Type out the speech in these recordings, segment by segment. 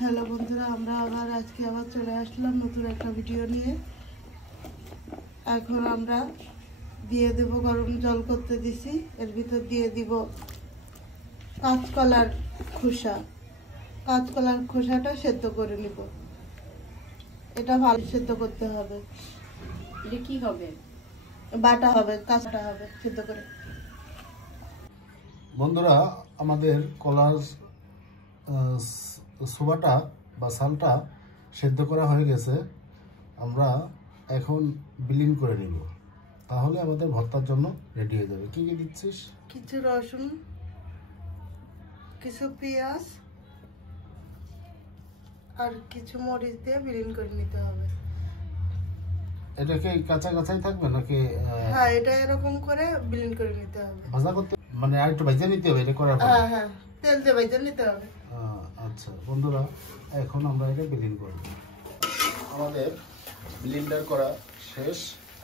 Hello বন্ধুরা, আমরা আজকে আবার চলে আসলাম নতুন একটা ভিডিও নিয়ে। এখন আমরা দিয়ে দেব, গরম জল করতে দিছি, এর ভিতর দিয়ে দিব কাঁচকলার খোসা। কাঁচকলার খোসাটা সেদ্ধ করে নিব। এটা ভালো সেদ্ধ করতে হবে। এটা কি হবে? বাটা হবে, কাঁচটা হবে সেদ্ধ করে। বন্ধুরা, আমাদের কলার ছোবাটা বা সালটা সেদ্ধ করা হয়ে গেছে। আমরা এখন বিলীন করে নিব, তাহলে আমাদের ভর্তার জন্য রেডি হয়ে যাবে। কি কি দিচ্ছিস? কিছু রসুন, কিছু পেঁয়াজ আর কিছু মরিচ দিয়ে বিলীন করে নিতে হবে। এটা কি কাঁচা কাঁচাই থাকবে নাকি? হ্যাঁ, এটা এরকম করে বিলীন করে নিতে হবে। ভাজা করতে মানে আর একটু ভেজে নিতে হবে এটা করার পর? হ্যাঁ হ্যাঁ, তেল দিয়ে ভেজে নিতে হবে। আচ্ছা বন্ধুরা, এখন আমরা এটা বিলীন করব। আমাদের ব্লেন্ডার করা শেষ।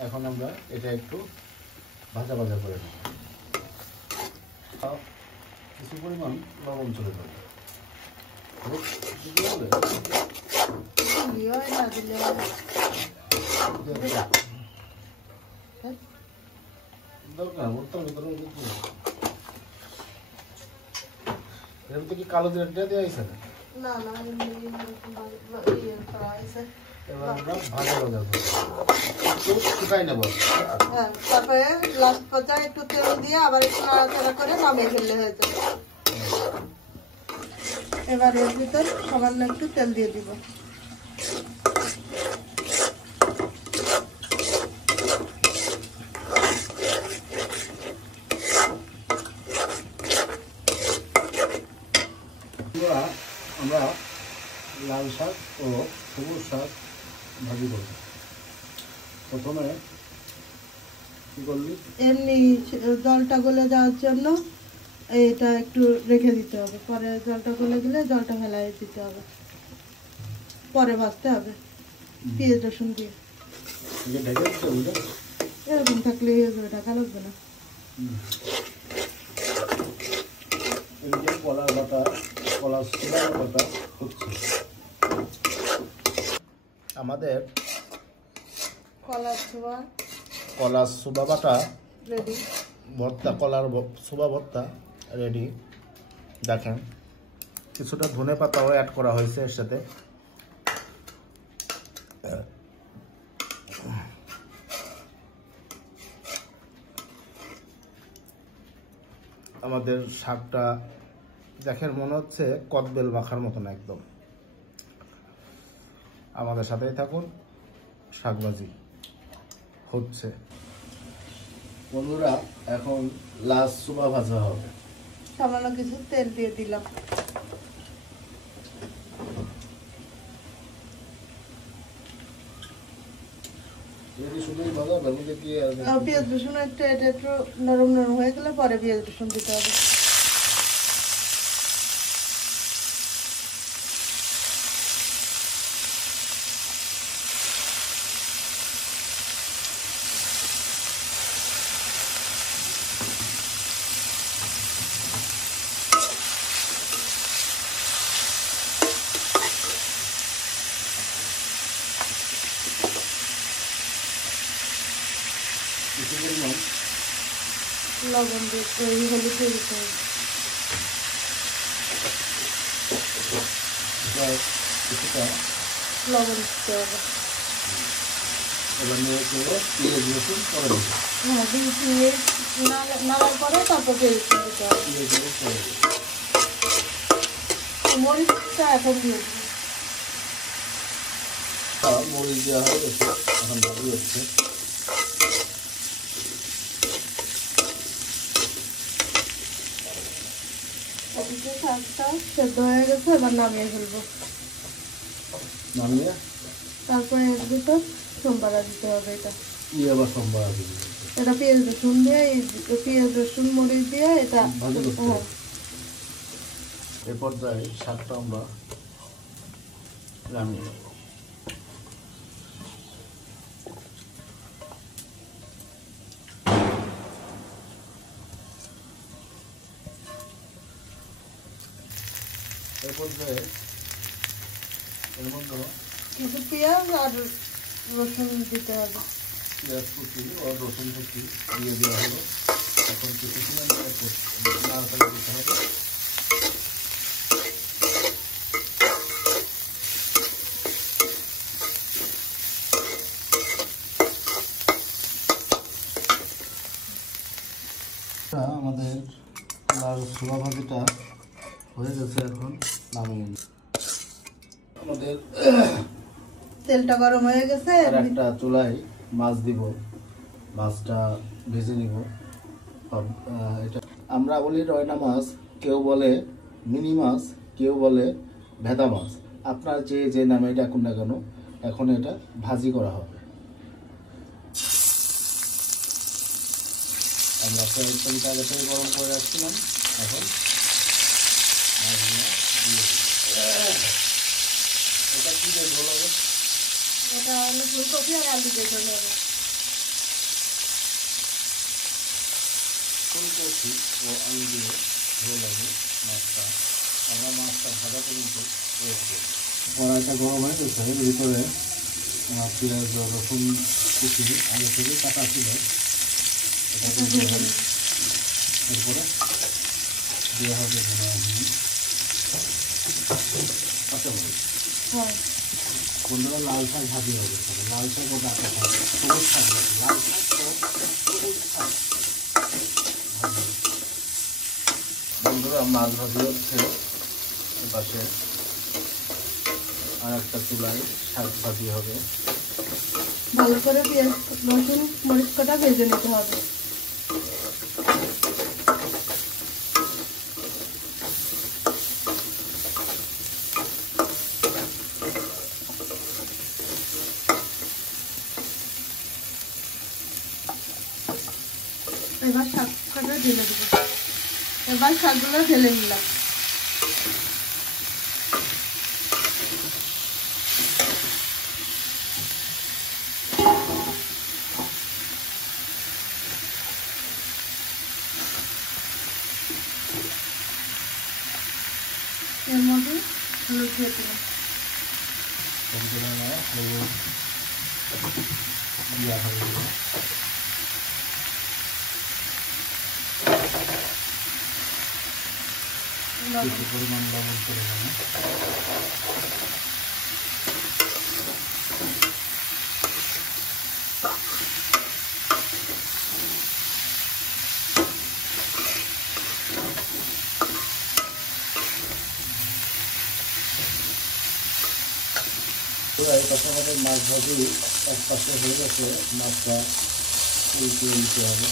এখন আমরা এটা একটু ভাজা ভাজা করে নেব। কিছু পরিমাণ লবণ চলে যাবে। দরকার ভর্তার ভিতরে এর মধ্যে কি কালো জিরা দেওয়া হয়েছে না? না না, এবার আমরা ভাজা ভাজা একটু শুকাই নেব। হ্যাঁ, তারপরে লাস্ট পর্যায়ে একটু তেল দিয়ে আবার একটু নাড়াচাড়া করে নামিয়ে ফেললে হয়ে যাবে। এবার এর ভিতর সামান্য একটু তেল দিয়ে দিব। আমরা লাল শাক ও সবুজ শাক ভাজি করব। প্রথমে কি করলি? এমনি জলটা গলে যাওয়ার জন্য এটা একটু রেখে দিতে হবে। পরে জলটা গলে গেলে জলটা ফেলাই দিতে হবে, পরে ভাজতে হবে পেঁয়াজ রসুন দিয়ে। ঢেকে দিতে হবে, এরকম থাকলে হয়ে যাবে, ঢাকা লাগবে না। কলার বাটা, কলার ছোলা বাটা হচ্ছে আমাদের কলার ছোয়া, কলার ছোলা বাটা রেডি। ভর্তা, কলার ছোলা ভর্তা রেডি। দেখেন, কিছুটা ধনে পাতাও অ্যাড করা হয়েছে এর সাথে। আমাদের শাকটা দেখেন মনে হচ্ছে কদবেল মাখার মতন একদম। আমাদের সাথেই থাকুন, শাকভাজি হচ্ছে। বন্ধুরা, এখন লাস্ট সুবা ভাজা হবে। সামান্য কিছু তেল দিয়ে দিলাম। পেঁয়াজ রসুন একটু নরম নরম হয়ে গেলে পরে পেঁয়াজ রসুন দিতে হবে। লবণ দিয়ে হলুদ দিয়ে দিতে হবে। লবণ দিতে হবে। হ্যাঁ, 20 মিনিট নাড়ার পরে তারপর পেঁয়াজ দিতে হবে। মরিচটা এখন দিয়ে দিই। মরিচ দেওয়া হয়ে গেছে, এখন ভাজি হচ্ছে। শাকটা সেদ্ধ হয়ে গেছে, এবার নামিয়ে ফেলবো। নামিয়ে তারপরে এর ভিতর সোমবারা দিতে হবে। আবার সোমবার দিবে। এটা পেঁয়াজ রসুন দিয়ে, পেঁয়াজ রসুন মরিচ দিয়ে এটা ভাজি করতে হবে। এ পর্যায়ে শাকটা আমরা নামিয়ে নেব। এ পর্যায়ে এর মধ্যে কিছু পেঁয়াজ আর রসুন দিতে হবে। পেঁয়াজ কুচি ও রসুন কুচি দিয়ে দেওয়া হলো। এখন কিছু নাড়াচাড়া দিতে হবে। আমাদের লাল ছোলা ভাজিটা হয়ে গেছে, এখন নামিয়ে নিই। আমাদের তেলটা গরম হয়ে গেছে, আর একটা চুলায় মাছ দিব, মাছটা ভেজে নিব। এটা আমরা বলি রয়না মাছ, কেউ বলে মিনি মাছ, কেউ বলে ভেদা মাছ। আপনার যে যে নামে ডাকুন না কেন, এখন এটা ভাজি করা হবে। আমরা তেলটা আগে থেকে গরম করে রাখছিলাম, এখন মাছগুলো দিয়ে দিই। এটা কি দিয়ে ঝোল হবে? এটা হলো ফুলকপি আর আলু দিয়ে ঝোল হবে। ফুলকপি ও আলু দিয়ে ঝোল হবে মাছটা। আমরা মাছটা ভাজা পর্যন্ত ওয়েট করব। কড়াইটা গরম হয়ে গেছে, এর ভিতরে পেঁয়াজ রসুন কুচি আগে থেকে কাটা ছিল, এটা দিয়ে হবে। এরপরে দেওয়া হবে কাঁচামরিচ। হ্যাঁ, বন্ধুরা লাল শাক ভাজি হবে, লাল শাক ও ডাটা শাক, সবুজ শাক, লাল শাক ও সবুজ শাক ভাজি। বন্ধুরা মাছ ভাজি হচ্ছে, এপাশে আর একটা চুলায় শাক ভাজি হবে। ভালো করে পেঁয়াজ রসুন মরিচ কটা ভেজে নিতে হবে। এবার শাক কটা ঢেলে দেবো। এবার শাকগুলো ঢেলে নিলাম। এর মধ্যে হলুদ দিয়ে দিলাম। বন্ধুরা হলুদ দেওয়া হবে, কিছু পরিমাণ লবণ করে দেবো। এই পাশে আমাদের মাছ ভাজি এক পাশে হয়ে গেছে, মাছটা উল্টে নিতে হবে।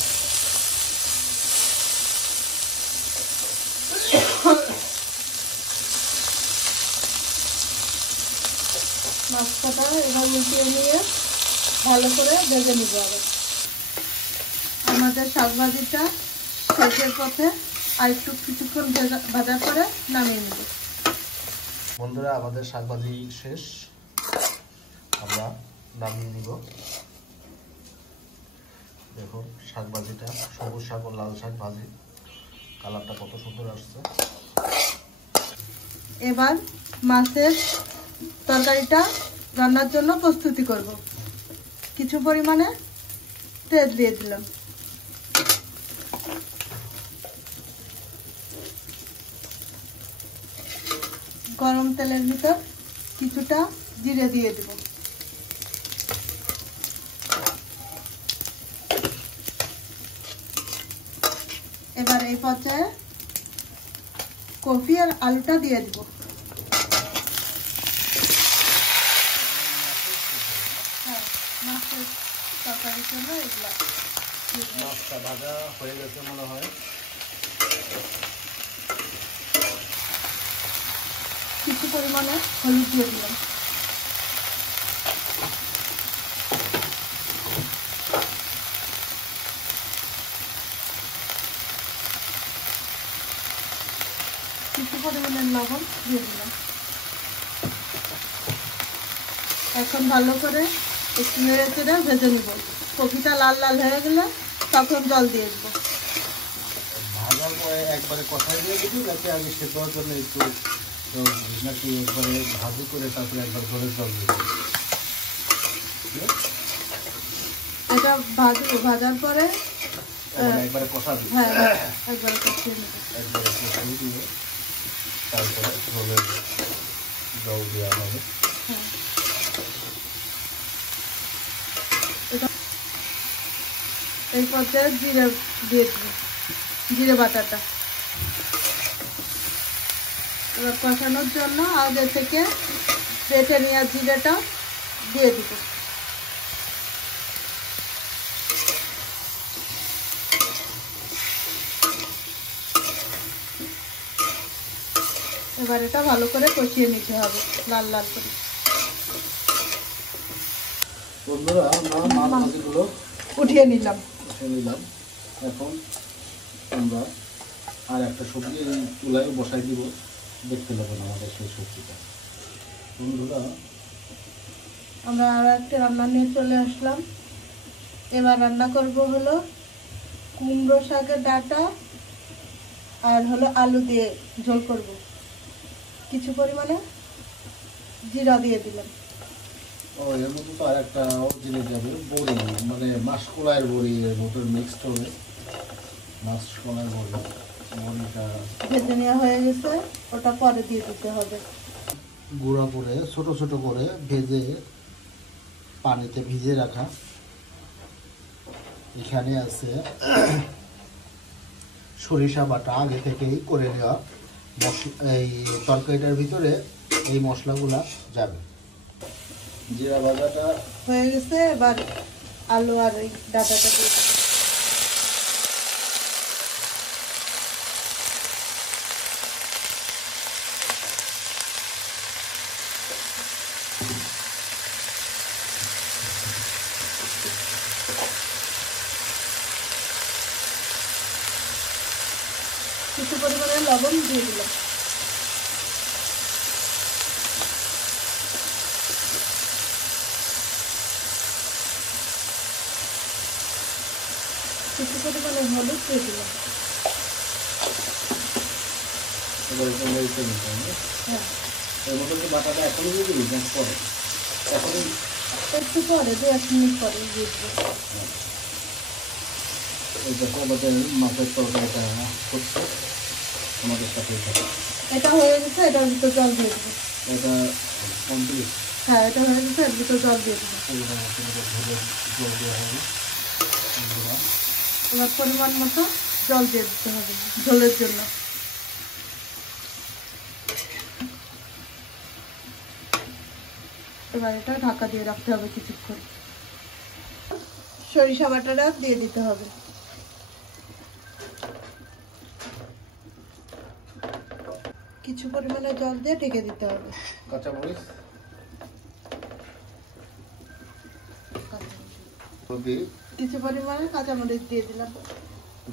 মাছটা এবার উল্টিয়ে নিয়ে ভালো করে ভেজে নিব। আবার আমাদের শাক ভাজিটা শেষের পথে, আর একটু কিছুক্ষণ ভাজা করে নামিয়ে নেব। বন্ধুরা আমাদের শাক ভাজি শেষ, আমরা নামিয়ে নিব। দেখুন শাক ভাজিটা, সবুজ শাক ও লাল শাক ভাজি, কালারটা কত সুন্দর আসছে। এবার মাছের তরকারিটা রান্নার জন্য প্রস্তুতি করব। কিছু পরিমাণে তেল দিয়ে দিলাম। গরম তেলের ভিতর কিছুটা জিরে দিয়ে দেব। এবার এই পর্যায়ে কফি আর আলুটা দিয়ে দিব। হ্যাঁ, মাছের তরকারির জন্য এগুলা। মাছটা ভাজা হয়ে গেছে মনে হয়। কিছু পরিমাণে হলুদ দিয়ে দিলাম। কিছু পরিমাণে লবণ দিয়ে দিলাম। এখন ভালো করে একটু নেড়ে চেড়ে ভেজে নিব। কফিটা লাল লাল হয়ে গেলে তখন জল দিয়ে দেবো। ভাজার পরে একবারে কষাই দিয়ে দিবি, নাকি আগে সেদ্ধ হওয়ার জন্য একটু জল দিবি নাকি একবারে ভাজি করে তারপরে একবার করে জল দিবি? এটা ভাজার পরে একবারে কষা দিবি। হ্যাঁ একবারে কষিয়ে নেব। একবারে কষিয়ে দিয়ে তারপরে ঝোলের জল দেওয়া হবে। হ্যাঁ এই পর্যায়ে জিরে দিয়ে দেবো, জিরে বাটাটা। এবার কষানোর জন্য আগে থেকে বেটে নেওয়া জিরেটা দিয়ে দিব। এবার এটা ভালো করে কষিয়ে নিতে হবে লাল লাল করে। বন্ধুরা আমরা মাছ ভাজিগুলো উঠিয়ে নিলাম। নিলাম। এখন আমরা আর একটা সবজি এই চুলায় বসাই দিব, দেখতে লাগবে না আমাদের সেই সবজিটা। বন্ধুরা আমরা আর একটা রান্না নিয়ে চলে আসলাম। এবার রান্না করব হলো কুমড়ো শাকের ডাঁটা আর হলো আলু দিয়ে ঝোল করব। কিছু পরিমাণে জিরা দিয়ে দিলাম। ও এর মধ্যে তো আর একটা জিনিস যাবে, বড়ি, মানে মাসকলাইয়ের বড়ি এর মধ্যে মিক্সড হবে। মাসকলাইয়ের বড়ি, বড়িটা ভেজে নেওয়া হয়ে গেছে, ওটা পরে দিয়ে দিতে হবে। গুঁড়া করে ছোট ছোট করে ভেজে পানিতে ভিজে রাখা। এখানে আছে সরিষা বাটা আগে থেকেই করে নেওয়া। এই তরকারিটার ভিতরে এই মশলাগুলা যাবে। জিরা ভাজাটা হয়ে গেছে, এবার আলু আর এই ডাঁটাটা দিয়ে দিতে। কিছু পরিমাণে লবণ দিয়ে দিলাম। কিছু পরিমাণে হলুদ দিয়ে দিলাম। হ্যাঁ এর মধ্যে কি বাটাটা এখনই দিয়ে দিবি না পরে? এখনই একটু পরে 2-1 মিনিট পরে দিয়ে দেবো। এই দেখো আমাদের মাছের তরকারিটা হচ্ছে, আমাদের সাথে থাকে। এটা হয়ে গেছে, এটার ভিতর জল দিয়ে দেবো। এটা কমপ্লিট। হ্যাঁ এটা হয়ে গেছে, এর ভিতর জল দিয়ে দেবো। জল দেওয়া হবে। এবার পরিমাণ মতো জল দিয়ে দিতে হবে ঝোলের জন্য। এবার এটা ঢাকা দিয়ে রাখতে হবে কিছুক্ষণ। সরিষা বাটাটা দিয়ে দিতে হবে। কিছু পরিমাণে জল দিয়ে ঢেকে দিতে হবে। কাঁচামরিচ কিছু পরিমাণে কাঁচামরিচ দিয়ে দিলাম।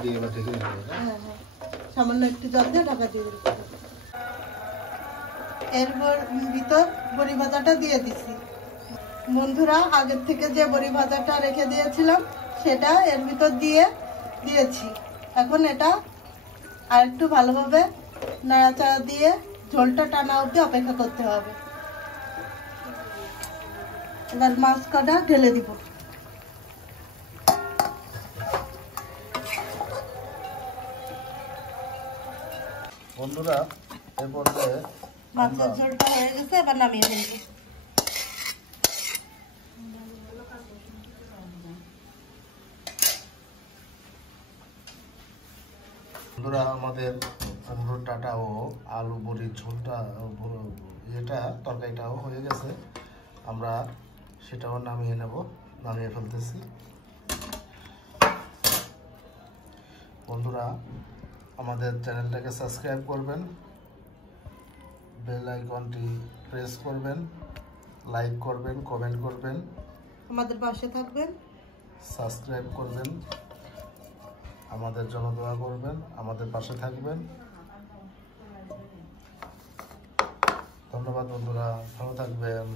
দিয়ে এবার ঢেকে দিতে হবে। হ্যাঁ হ্যাঁ সামান্য একটু জল দিয়ে ঢাকা দিয়ে দিতে হবে। এরপর ভিতর বড়ি ভাজাটা দিয়ে দিছি। বন্ধুরা আগের থেকে যে বড়ি ভাজাটা রেখে দিয়েছিলাম সেটা এর ভিতর দিয়েছি। এখন এটা আর একটু ভালোভাবে নাড়াচাড়া দিয়ে ঝোলটা টানা অবধি অপেক্ষা করতে হবে। এবার মাছ কটা ঢেলে দিব। বন্ধুরা এর পর্যায়ে মাছের ঝোলটা হয়ে গেছে, এবার নামিয়ে ফেলবো। বন্ধুরা আমাদের কুমড়োর ডাঁটা ও আলু বড়ির ঝোলটা এটা তরকারিটাও হয়ে গেছে। আমরা সেটাও নামিয়ে ফেলতেছি। বন্ধুরা আমাদের চ্যানেলটাকে সাবস্ক্রাইব করবেন, বেল আইকনটি প্রেস করবেন, লাইক করবেন, কমেন্ট করবেন, আমাদের পাশে থাকবেন, সাবস্ক্রাইব করবেন, আমাদের জন্য দোয়া করবেন, আমাদের পাশে থাকবেন। ধন্যবাদ বন্ধুরা, ভালো থাকবেন।